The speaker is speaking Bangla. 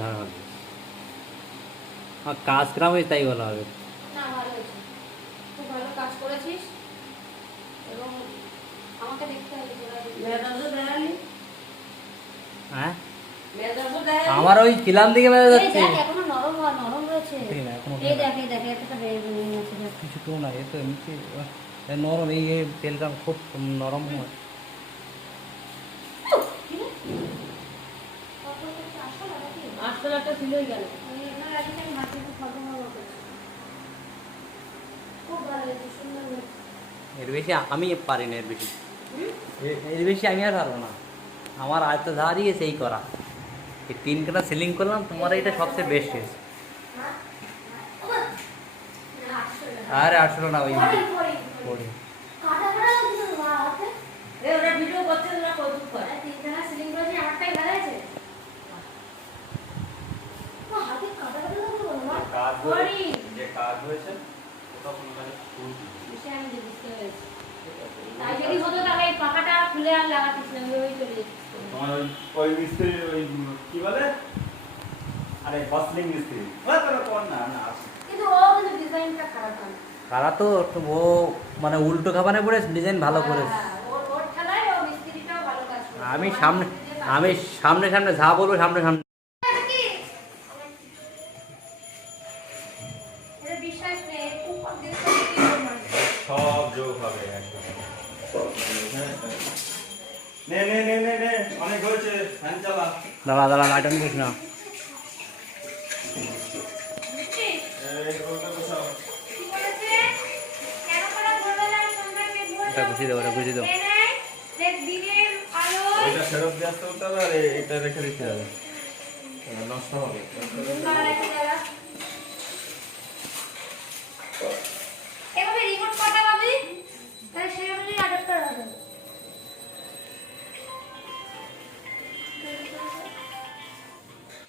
দাঁড়ান, আর কাজ করা হয়েছে তাই বলা হবে। না ভালো হয়েছে, খুব ভালো কাজ করেছিস এবং আমাকে দেখতে হবে তোরা হ্যাঁ আমার ওই কিলাম দিকে মেরে যাচ্ছে। এখনো নরম নরম রয়েছে। ঠিক না এখনো এই দেখ একটা আছে কিছু তো না, এ তো এমনি নরম, এই তেলটা খুব নরম হয়। আটশোটা ছিলই গেল খুব ভালো হয়েছে, সুন্দর হয়েছে। এর বেশি আমি পারি না, এর বেশি আমি আর পারবো না। আমার আয়ত্ত ধারিয়ে সেই করা, এই 3 কাটা সিলিং করলাম, তোমার এটা সবচেয়ে বেস্ট হয়েছে। আরে 800 না, ওই পড়ি ভিডিও করছে তোরা কৌতুক কর। 3খানা সিলিং করেছি, আমারটাই ভালো আছে। হাতে কাটা কাটা লাগলো না কাজ করি যে কাজ হয়েছে তখন মানে বিষয় আমি বুঝতে পেরেছি। তাই যদি হতো তাহলে এই পাকাটা খুলে আর লাগাতিস না, ওই চলে যেত। তোমার ওই মিস্ত্রি ওই কি বলে, আরে বাসলিং মিস্ত্রি ওই তোরা কোন না না কিন্তু ও কিন্তু ডিজাইনটা খারাপ হয়। কারা তো ও মানে উল্টো খাবারে পড়ে ডিজাইন ভালো করেছে। ওর ঠালায় ও মিস্ত্রিটাও ভালো কাজ করে। আমি সামনে সামনে যা বলবো সামনে সামনে। এটা বিশ্বাস নেই, উপর দিয়ে সব যোগ হবে একদম। নে নে নে নে নে অনেক হয়েছে, ফ্যান চালা। দাঁড়া লাইট অন করিস না। এই ওটা বসাও। কি বলেছে? কেন করা ভোরবেলা সন্ধ্যাকে এটা গুছিয়ে দাও, এটা গুছিয়ে দাও। দেখ দিনের আলো ওইটা ফেরত দিয়ে আসতে হতে হবে আর এটা রেখে দিতে হবে, নষ্ট হবে। রেখে দেওয়া